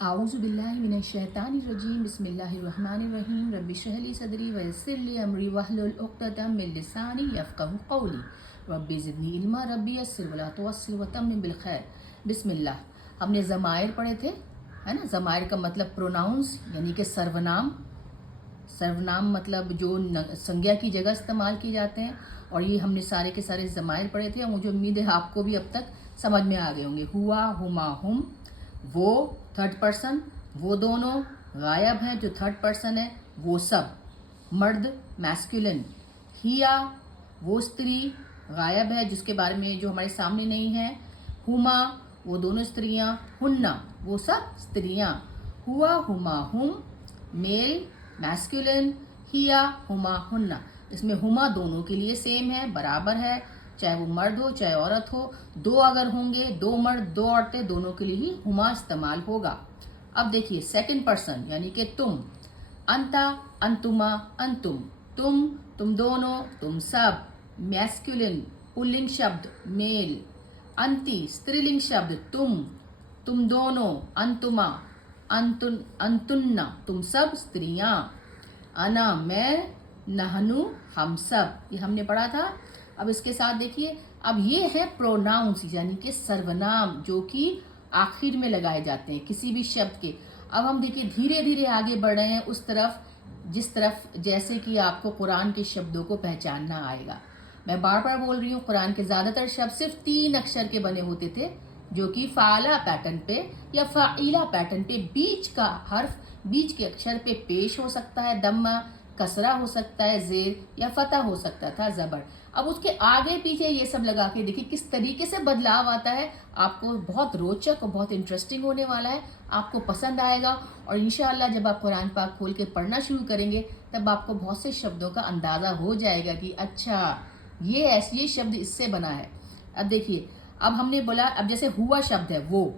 आऊज़ुबिल्लाहिमिनश्शैतानिर्रजीम बिस्मिल्लाहिर्रहमानिर्रहीम रब्बि इश्रह ली सदरी वयस्सिर ली अमरी वहलुल उक़्दतम मिन लिसानी यफ़क़हू क़ौली रब्बि ज़िदनी इल्मा रब्बि यस्सिर वला तुअस्सिर वतम्मिम बिल खैर। बिस्मिल्लाह। हमने ज़मायर पढ़े थे, है ना। ज़मायर का मतलब प्रोनाउंस यानी कि सर्वनाम। सर्वनाम मतलब जो संज्ञा की जगह इस्तेमाल किए जाते हैं। और ये हमने सारे के सारे ज़मायर पढ़े थे और मुझे उम्मीद है आपको भी अब तक समझ में आ गए होंगे। हुआ, हुमा, हुम, वो थर्ड पर्सन, वो दोनों, गायब हैं जो थर्ड पर्सन है, वो सब, मर्द मैस्कुलिन, हिया वो स्त्री गायब है जिसके बारे में जो हमारे सामने नहीं है, हुमा वो दोनों स्त्रियां, हुन्ना वो सब स्त्रियां, हुआ, हुमा, हुम मेल मैस्कुलिन, हिया, हुमा, हुन्ना। इसमें हुमा दोनों के लिए सेम है, बराबर है, चाहे वो मर्द हो चाहे औरत हो। दो अगर होंगे, दो मर्द दो औरतें, दोनों के लिए ही हुमा इस्तेमाल होगा। अब देखिए सेकंड पर्सन यानी कि तुम, अंता, अंतुमा, अंतुम, तुम दोनों, तुम सब, मैस्कुलिन पुल्लिंग शब्द मेल, अंति स्त्रीलिंग शब्द तुम दोनों, अंतुमा, अंतुन्ना तुम सब स्त्रियां, अना मैं, नहनु हम सब, ये हमने पढ़ा था। अब इसके साथ देखिए, अब ये है प्रोनाउंस यानी कि सर्वनाम जो कि आखिर में लगाए जाते हैं किसी भी शब्द के। अब हम देखिए धीरे धीरे आगे बढ़ रहे हैं उस तरफ जिस तरफ जैसे कि आपको कुरान के शब्दों को पहचानना आएगा। मैं बार बार बोल रही हूँ, कुरान के ज़्यादातर शब्द सिर्फ 3 अक्षर के बने होते थे जो कि फ़ाला पैटर्न पे या फ़ाइला पैटर्न पे बीच का हर्फ, बीच के अक्षर पे पेश हो सकता है दम्मा, कसरा हो सकता है ज़ेर, या फतह हो सकता था ज़बर। अब उसके आगे पीछे ये सब लगा के देखिए किस तरीके से बदलाव आता है। आपको बहुत रोचक और बहुत इंटरेस्टिंग होने वाला है, आपको पसंद आएगा। और इंशाअल्लाह जब आप कुरान पाक खोल के पढ़ना शुरू करेंगे तब आपको बहुत से शब्दों का अंदाज़ा हो जाएगा कि अच्छा ये शब्द इससे बना है। अब देखिए, अब हमने बोला, अब जैसे हुआ शब्द है वो,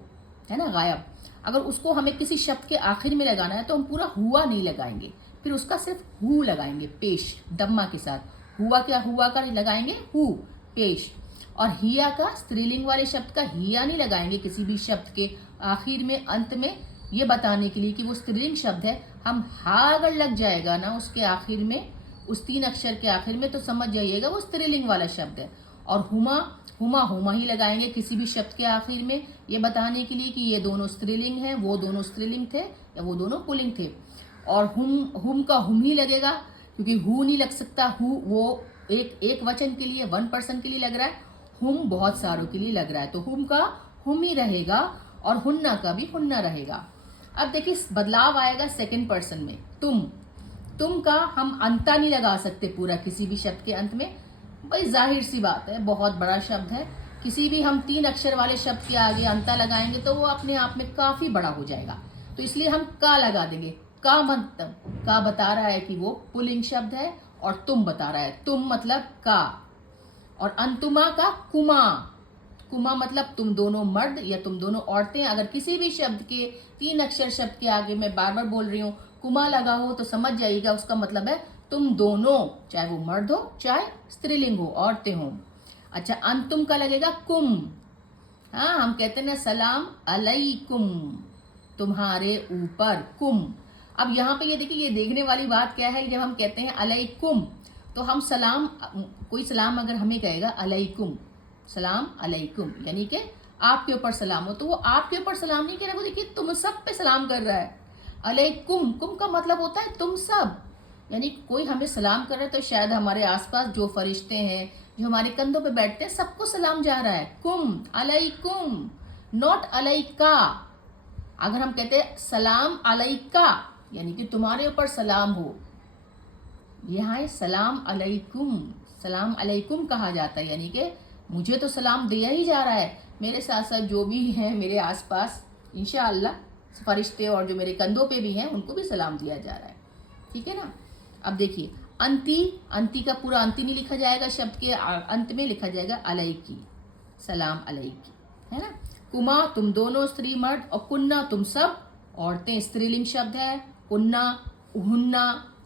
है ना, गायब। अगर उसको हमें किसी शब्द के आखिर में लगाना है तो हम पूरा हुआ नहीं लगाएंगे, फिर उसका सिर्फ हु लगाएंगे पेश दम्मा के साथ। हुआ का लगाएंगे हु पेश। और हिया का स्त्रीलिंग वाले शब्द का हिया नहीं लगाएंगे किसी भी शब्द के आखिर में, अंत में, ये बताने के लिए कि वो स्त्रीलिंग शब्द है। हम हा अगर लग जाएगा ना उसके आखिर में, उस 3 अक्षर के आखिर में, तो समझ जाइएगा वो स्त्रीलिंग वाला शब्द है। और हुमा ही लगाएंगे किसी भी शब्द के आखिर में, ये बताने के लिए कि ये दोनों स्त्रीलिंग हैं, वो दोनों स्त्रीलिंग थे या वो दोनों पुल्लिंग थे। और हुम का हुम ही लगेगा क्योंकि हु नहीं लग सकता। हु वो एक वचन के लिए, 1 पर्सन के लिए लग रहा है, हुम बहुत सारों के लिए लग रहा है, तो हुम का हुम ही रहेगा और हुन्ना का भी हुन्ना रहेगा। अब देखिए बदलाव आएगा सेकंड पर्सन में। तुम का हम अंता नहीं लगा सकते पूरा किसी भी शब्द के अंत में, भाई जाहिर सी बात है, बहुत बड़ा शब्द है। किसी भी हम 3 अक्षर वाले शब्द के आगे अंता लगाएंगे तो वो अपने आप में काफी बड़ा हो जाएगा, तो इसलिए हम का लगा देंगे। का बता रहा है कि वो पुल्लिंग शब्द है और तुम बता रहा है, तुम मतलब का। और अंतुमा का कुमा मतलब तुम दोनों मर्द या तुम दोनों औरतें। अगर किसी भी शब्द के 3 अक्षर शब्द के आगे, मैं बार बार बोल रही हूँ, कुमा लगा हो तो समझ जाइएगा उसका मतलब है तुम दोनों, चाहे वो मर्द हो चाहे स्त्रीलिंग हो, औरतें हो। अच्छा, अंतुम का लगेगा कुम। हाँ, हम कहते हैं ना सलाम अलैकुम, तुम्हारे ऊपर, कुम। अब यहाँ पे ये देखिए, ये देखने वाली बात क्या है, जब हम कहते हैं अलैकुम तो हम सलाम, कोई सलाम अगर हमें कहेगा अलैकुम, सलाम अलैकुम यानी कि आपके ऊपर सलाम हो, तो वो आपके ऊपर सलाम नहीं कह रहा, वो देखिए तुम सब पे सलाम कर रहा है। अलैकुम, कुम का मतलब होता है तुम सब, यानी कोई हमें सलाम कर रहा है तो शायद हमारे आसपास जो फरिश्ते हैं, जो हमारे कंधों पे बैठते हैं, सबको सलाम जा रहा है। कुम अलैकुम, नॉट अलैका। अगर हम कहते हैं सलाम अलैका यानी कि तुम्हारे ऊपर सलाम हो, यहाँ है सलाम अलैकुम, सलाम अलैकुम कहा जाता है, यानी कि मुझे तो सलाम दिया ही जा रहा है, मेरे साथ साथ जो भी हैं मेरे आसपास इंशाअल्लाह फरिश्ते और जो मेरे कंधों पे भी हैं उनको भी सलाम दिया जा रहा है, ठीक है ना। अब देखिए अंती का पूरा अंती नहीं लिखा जाएगा, शब्द के अंत में लिखा जाएगा अलैकी, सलाम अलैकी, है ना। कुमा तुम दोनों स्त्री मर्द, और कुन्ना तुम सब औरतें, स्त्रीलिंग शब्द है। कुन्ना, हुन्ना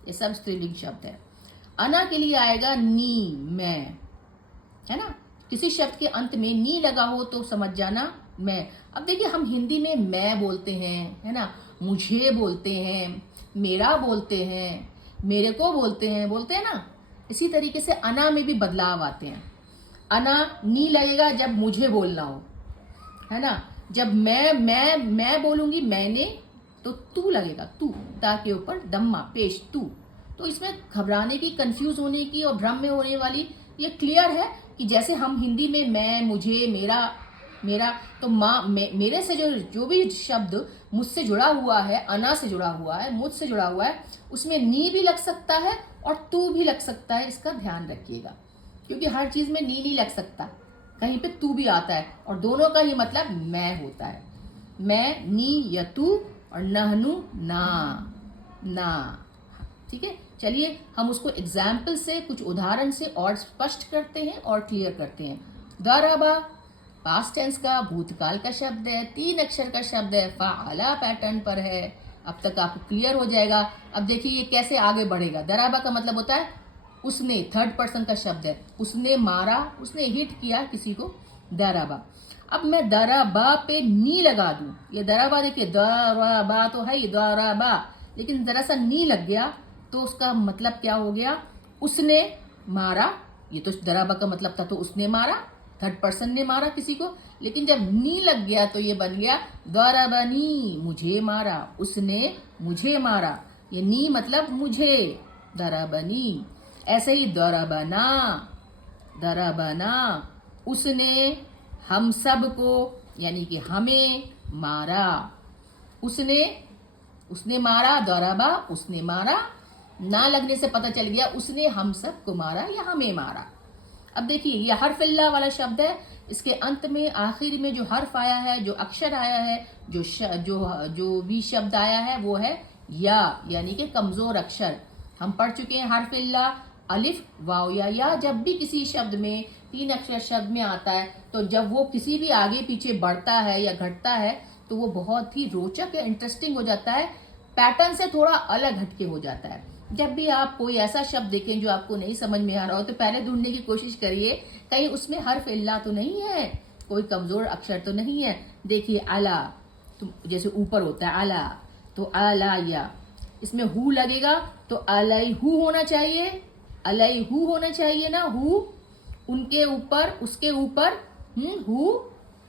ये सब स्त्रीलिंग शब्द है। अना के लिए आएगा नी, मैं, है ना। किसी शब्द के अंत में नी लगा हो तो समझ जाना मैं। अब देखिए हम हिंदी में मैं बोलते हैं, है ना, मुझे बोलते हैं, मेरा बोलते हैं, मेरे को बोलते हैं ना। इसी तरीके से अना में भी बदलाव आते हैं। अना नी लगेगा जब मुझे बोलना हो, है ना। जब मैं बोलूंगी मैंने, तो तू लगेगा, तू, ता के ऊपर दम्मा पेश तू। तो इसमें घबराने की, कंफ्यूज होने की और भ्रम में होने वाली, ये क्लियर है कि जैसे हम हिंदी में मैं, मुझे, मेरा, तो मेरे से जो भी शब्द मुझसे जुड़ा हुआ है, अना से जुड़ा हुआ है, मुझसे जुड़ा हुआ है, उसमें नी भी लग सकता है और तू भी लग सकता है। इसका ध्यान रखिएगा, क्योंकि हर चीज में नी नहीं लग सकता, कहीं पे तू भी आता है, और दोनों का ही मतलब मैं होता है। मैं, नी या तू, और नहनु ना। ठीक है, चलिए हम उसको एग्जाम्पल से, कुछ उदाहरण से और स्पष्ट करते हैं और क्लियर करते हैं। दरबा पास्ट टेंस का, भूतकाल का शब्द है, 3 अक्षर का शब्द है, फ़अला पैटर्न पर है। अब तक आपको क्लियर हो जाएगा। अब देखिए ये कैसे आगे बढ़ेगा। दराबा का मतलब होता है उसने, 3rd पर्सन का शब्द है, उसने मारा, उसने हिट किया किसी को, दराबा। अब मैं दराबा पे नी लगा दूं, ये दराबा देखिए, दराबा तो है ही, दराबा, लेकिन जरा सा नी लग गया तो उसका मतलब क्या हो गया, उसने मारा। ये तो दराबा का मतलब था, तो उसने मारा, 3rd पर्सन ने मारा किसी को, लेकिन जब नी लग गया तो ये बन गया दराबनी, मुझे मारा, उसने मुझे मारा। ये नी मतलब मुझे, दराबनी। ऐसे ही दराबना, उसने हम सब को, यानी कि हमें मारा। उसने मारा, दराबा, उसने मारा, ना लगने से पता चल गया उसने हम सब को मारा या हमें मारा। अब देखिए ये हर्फिल्ला वाला शब्द है, इसके अंत में, आखिर में जो हर्फ आया है, जो अक्षर आया है, जो भी शब्द आया है वो है या, यानी कि कमजोर अक्षर। हम पढ़ चुके हैं हर्फिल्ला, अलिफ, वाव या जब भी किसी शब्द में, 3 अक्षर शब्द में आता है, तो जब वो किसी भी आगे पीछे बढ़ता है या घटता है तो वो बहुत ही रोचक या इंटरेस्टिंग हो जाता है, पैटर्न से थोड़ा अलग हटके हो जाता है। जब भी आप कोई ऐसा शब्द देखें जो आपको नहीं समझ में आ रहा हो, तो पहले ढूंढने की कोशिश करिए कहीं उसमें हर्फ इल्ला तो नहीं है, कोई कमजोर अक्षर तो नहीं है। देखिए अला, तो जैसे ऊपर होता है अला, तो अला या, इसमें हु लगेगा तो अलई हु होना चाहिए, अलई हु होना चाहिए ना, हु उनके ऊपर, उसके ऊपर, हु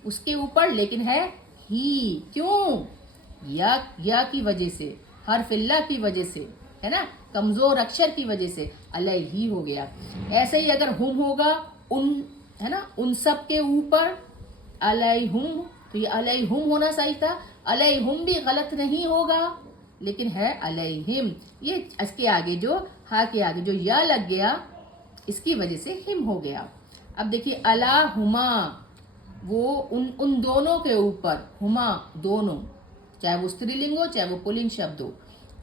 उसके ऊपर, लेकिन है ही। क्यों? या की वजह से, हर्फ इल्ला की वजह से, है ना, कमजोर अक्षर की वजह से अलई ही हो गया। ऐसे ही अगर हुम होगा, उन, है ना, उन सब के ऊपर, अलई हुम, तो ये अलई हुम होना सही था। अलई हुम भी गलत नहीं होगा, लेकिन है अलई हिम। ये इसके आगे जो, हा के आगे जो या लग गया, इसकी वजह से हिम हो गया। अब देखिए अला हुमा, वो उन दोनों के ऊपर, हुमा दोनों, चाहे वो स्त्रीलिंग हो चाहे वो पुल्लिंग शब्द हो।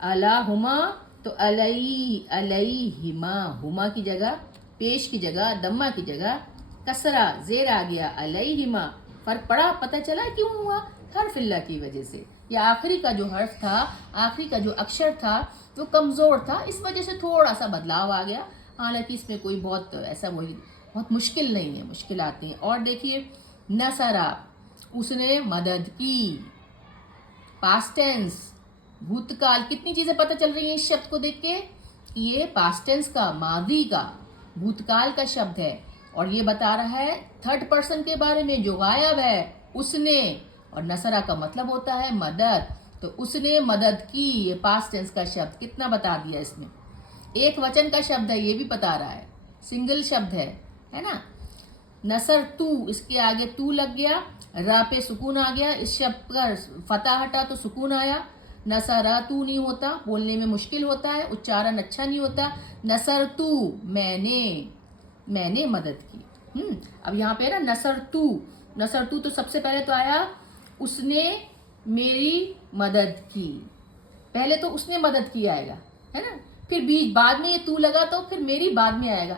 अला हुमा, तो अलई हिमा, हुमा की जगह, पेश की जगह, दम्मा की जगह कसरा, जेर आ गया, अलई हिमा। फर्क पड़ा, पता चला क्यों हुआ? हर्फ इल्ला की वजह से। या आखिरी का जो हर्फ था, आखिरी का जो अक्षर था वो कमजोर था, इस वजह से थोड़ा सा बदलाव आ गया। हालांकि इसमें कोई बहुत ऐसा वही बहुत मुश्किल नहीं है, मुश्किल आती है। और देखिए नसरा, उसने मदद की, पास्ट टेंस, भूतकाल, कितनी चीजें पता चल रही हैं इस शब्द को देख के। ये पास्ट टेंस का, मादी का, भूतकाल का शब्द है, और ये बता रहा है 3rd पर्सन के बारे में जो गायब है, उसने। और नसरा का मतलब होता है मदद, तो उसने मदद की, ये पास्ट टेंस का शब्द कितना बता दिया इसमें। एक वचन का शब्द है, ये भी बता रहा है, सिंगल शब्द है ना। नसर तू, इसके आगे तू लग गया, रा पे सुकून आ गया, इस शब्द का फतह हटा तो सुकून आया। नसरा तू नहीं होता, बोलने में मुश्किल होता है, उच्चारण अच्छा नहीं होता। नसर तू, मैंने मदद की। अब यहाँ पे ना नसर तू तो सबसे पहले तो आया उसने मेरी मदद की, पहले तो उसने मदद की आएगा, है ना, फिर बीच बाद में ये तू लगा तो फिर मेरी बाद में आएगा।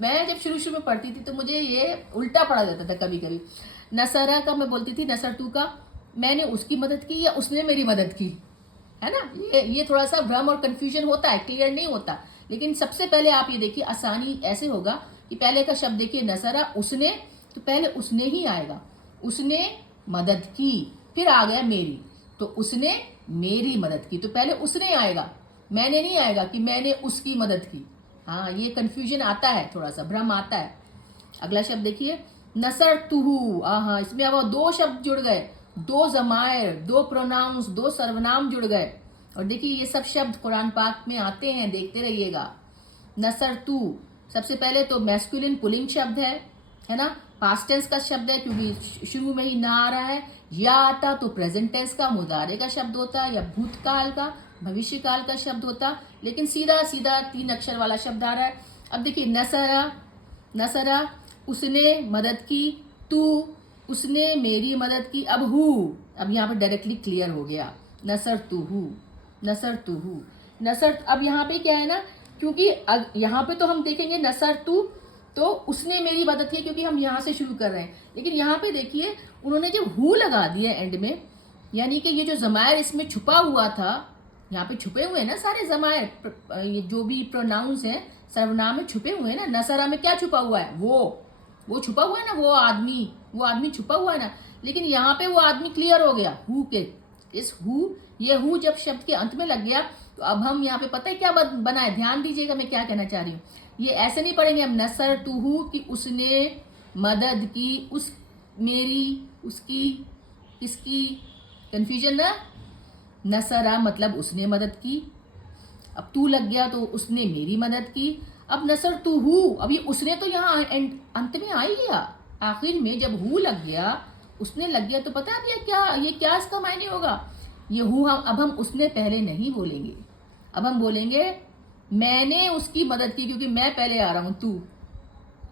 मैं जब शुरू में पढ़ती थी तो मुझे ये उल्टा पड़ा जाता था कभी कभी। नसरा का मैं बोलती थी नसर तू का, मैंने उसकी मदद की या उसने मेरी मदद की, है ना। ये थोड़ा सा भ्रम और कंफ्यूजन होता है, क्लियर नहीं होता। लेकिन सबसे पहले आप ये देखिए, आसानी ऐसे होगा कि पहले का शब्द देखिए नसरा, उसने, तो पहले उसने ही आएगा, उसने मदद की, फिर आ गया मेरी, तो उसने मेरी मदद की, तो पहले उसने आएगा, मैंने नहीं आएगा कि मैंने उसकी मदद की। हाँ, ये कंफ्यूजन आता है, थोड़ा सा भ्रम आता है। अगला शब्द देखिए, नसर तुहू। हाँ, इसमें अब दो शब्द जुड़ गए, दो जमायर, दो प्रोनाउंस, दो सर्वनाम जुड़ गए। और देखिए ये सब शब्द कुरान पाक में आते हैं, देखते रहिएगा। नसर तू, सबसे पहले तो मैस्कुलिन पुलिंग शब्द है ना, पास्ट टेंस का शब्द है क्योंकि शुरू में ही ना आ रहा है। या आता तो प्रेजेंट टेंस का, मुदारे का शब्द होता, या भूतकाल का, भविष्य काल का शब्द होता, लेकिन सीधा सीधा 3 अक्षर वाला शब्द आ रहा है। अब देखिए नसरा, नसरा उसने मदद की, तू उसने मेरी मदद की। अब हु, अब यहाँ पे डायरेक्टली क्लियर हो गया, नसर तू हु, नसर तू हु, नसर। अब यहाँ पे क्या है ना, क्योंकि यहाँ पे तो हम देखेंगे नसर तू, तो उसने मेरी मदद की, क्योंकि हम यहाँ से शुरू कर रहे हैं। लेकिन यहाँ पे देखिए उन्होंने जब हु लगा दिया एंड में, यानी कि ये जो जमायर इसमें छुपा हुआ था, यहाँ पे छुपे हुए हैं ना सारे जमायर, ये जो भी प्रोनाउंस हैं सर्वनाम में छुपे हुए हैं ना। नसरा में क्या छुपा हुआ है, वो छुपा हुआ है ना, वो आदमी छुपा हुआ है ना। लेकिन यहाँ पे वो आदमी क्लियर हो गया हु के, इस हु, ये हु जब शब्द के अंत में लग गया, तो अब हम यहाँ पे पता है क्या बना है, ध्यान दीजिएगा मैं क्या कहना चाह रही हूँ। ये ऐसे नहीं पढ़ेंगे हम नसर तुहु कि उसने मदद की, उस मेरी, उसकी, किसकी, कंफ्यूजन ना। नसरा मतलब उसने मदद की, अब तू लग गया तो उसने मेरी मदद की। अब नसर तू हु, अब ये उसने तो यहाँ अंत में आ ही गया, आखिर में जब हु लग गया, उसने लग गया, तो पता है ये क्या इसका मायने होगा। ये हु हम अब हम उसने पहले नहीं बोलेंगे, अब हम बोलेंगे मैंने उसकी मदद की, क्योंकि मैं पहले आ रहा हूँ तू।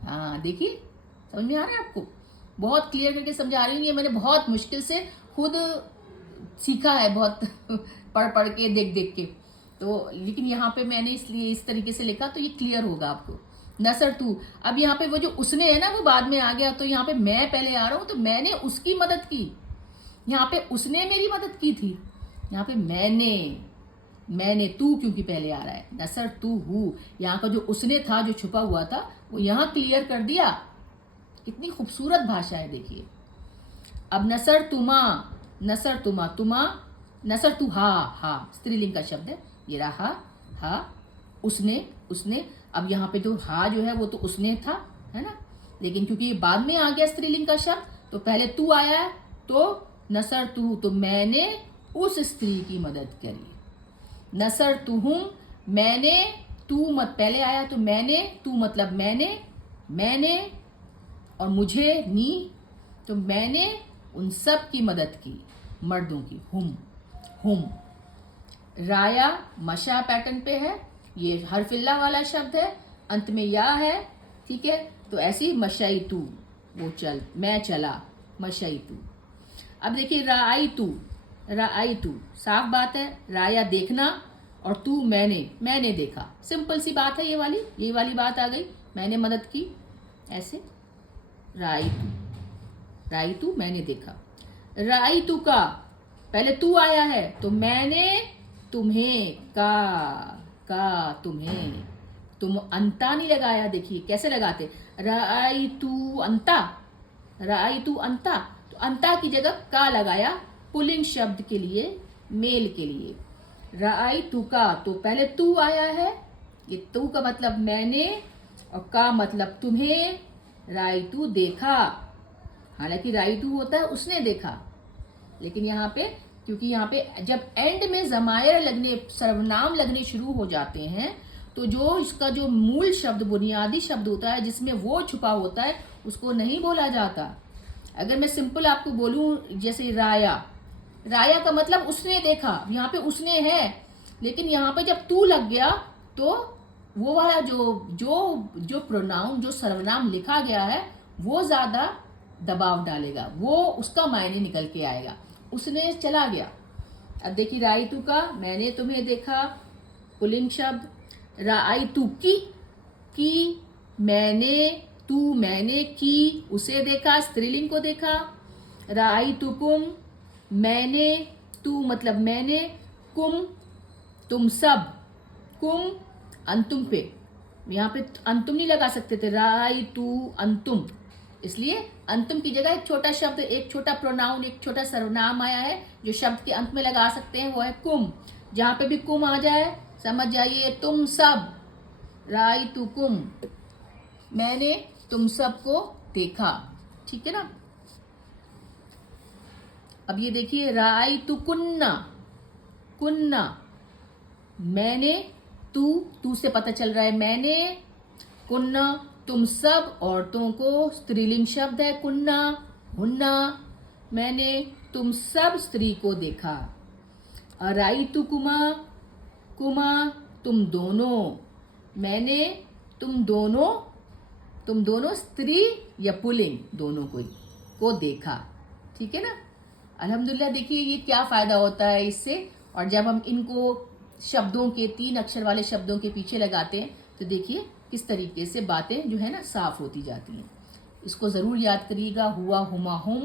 हाँ देखिए, समझ में आ रहा है आपको, बहुत क्लियर करके समझा रही हूँ। ये मैंने बहुत मुश्किल से खुद सीखा है, बहुत पढ़ पढ़ के, देख देख के, तो लेकिन यहाँ पे मैंने इसलिए इस तरीके से लिखा, तो ये क्लियर होगा आपको। नसर तू, अब यहाँ पे वो जो उसने है ना वो बाद में आ गया, तो यहाँ पे मैं पहले आ रहा हूँ, तो मैंने उसकी मदद की। यहाँ पे उसने मेरी मदद की थी, यहाँ पे मैंने तू क्योंकि पहले आ रहा है, नसर तू हु, यहाँ का जो उसने था जो छुपा हुआ था वो यहाँ क्लियर कर दिया। कितनी खूबसूरत भाषा है देखिए। अब नसर तुमा, नसर तू हा स्त्रीलिंग का शब्द है, ये रहा हा, उसने। अब यहाँ पे जो हा जो है वो तो उसने था, है ना, लेकिन क्योंकि ये बाद में आ गया स्त्रीलिंग का शब्द, तो पहले तू आया है, तो नसर तू, तो मैंने उस स्त्री की मदद करी। नसर तुहुम, मैंने, तू मत पहले आया, तो मैंने, तू मतलब मैंने और मुझे नी, तो मैंने उन सब की मदद की, मर्दों की, हुम। राया मशा पैटर्न पे है, ये हरफिल्ला वाला शब्द है, अंत में या है, ठीक है, तो ऐसी मशाई तू, वो चल, मैं चला, मशाई तू। अब देखिए राई तू, साफ बात है, राया देखना और तू मैंने देखा, सिंपल सी बात है, ये वाली बात आ गई, मैंने मदद की, ऐसे राई तू मैंने देखा। राई तू का, पहले तू आया है, तो मैंने तुम्हें का तुम्हें, तुम अंता नहीं लगाया, देखिए कैसे लगाते, राई तू अंता, तो अंता की जगह का लगाया, पुल्लिंग शब्द के लिए, मेल के लिए। राई तू का, तो पहले तू आया है, ये तू का मतलब मैंने और का मतलब तुम्हें, राई तू देखा, हालांकि राई तू होता है उसने देखा, लेकिन यहाँ पे क्योंकि यहाँ पे जब एंड में जमायर लगने, सर्वनाम लगने शुरू हो जाते हैं, तो जो इसका जो मूल शब्द, बुनियादी शब्द होता है जिसमें वो छुपा होता है, उसको नहीं बोला जाता। अगर मैं सिंपल आपको बोलूं, जैसे राया का मतलब उसने देखा, यहाँ पे उसने है, लेकिन यहाँ पे जब तू लग गया, तो वो वाला जो प्रोनाउन, जो सर्वनाम लिखा गया है, वो ज्यादा दबाव डालेगा, वो उसका मायने निकल के आएगा, उसने चला गया। अब देखिए राई तू का, मैंने तुम्हें देखा, पुल्लिंग शब्द। राई तू की, मैंने की, उसे देखा, स्त्रीलिंग को देखा। राई तू कुम, मैंने, तू मतलब मैंने, कुम तुम सब, कुम अंतुम पे, यहाँ पे अंतुम नहीं लगा सकते थे, राई तू अंतुम, इसलिए अंतुम की जगह एक छोटा शब्द, एक छोटा प्रोनाउन, एक छोटा सर्वनाम आया है जो शब्द के अंत में लगा सकते हैं, वो है कुम। जहां पे भी कुम आ जाए समझ जाइए तुम सब, रायतुकुम, मैंने तुम सबको देखा। ठीक है ना। अब ये देखिए रायतुकुन्ना, कुन्ना, मैंने, तू से पता चल रहा है मैंने, कुन्ना तुम सब औरतों को, स्त्रीलिंग शब्द है कुन्ना, हुन्ना, मैंने तुम सब स्त्री को देखा। अराइतुकुमा, कुमा तुम दोनों, मैंने तुम दोनों स्त्री या पुल्लिंग दोनों को देखा। ठीक है ना। अल्हम्दुलिल्लाह। देखिए ये क्या फ़ायदा होता है इससे, और जब हम इनको शब्दों के 3 अक्षर वाले शब्दों के पीछे लगाते हैं तो देखिए किस तरीके से बातें जो है ना साफ होती जाती हैं। इसको ज़रूर याद करिएगा। हुआ हुमा हुम,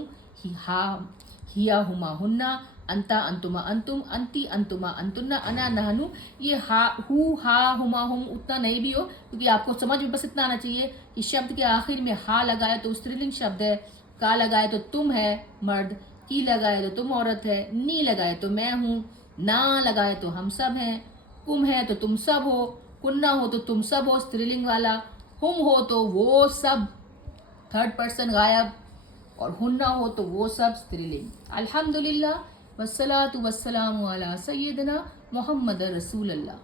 हिया हुमा हुन्ना, अंता अंतुमा अंतुम, अंती अंतुमा अंतुन्ना, अना नहनु। ये हा हुमा हुम उतना नहीं भी हो, क्योंकि आपको समझ में बस इतना आना चाहिए कि शब्द के आखिर में हा लगाए तो स्त्रीलिंग शब्द है, का लगाए तो तुम है मर्द, की लगाए तो तुम औरत है, नी लगाए तो मैं हूँ, ना लगाए तो हम सब हैं, कुम है तो तुम सब हो, कुन्ना हो तो तुम सब हो स्त्रीलिंग वाला, हुम हो तो वो सब थर्ड पर्सन गायब, और हुन्ना हो तो वो सब स्त्रीलिंग। अल्हम्दुलिल्लाह, वस्सलातु वस्सलामु अला सय्यिदना मुहम्मद रसूलुल्लाह।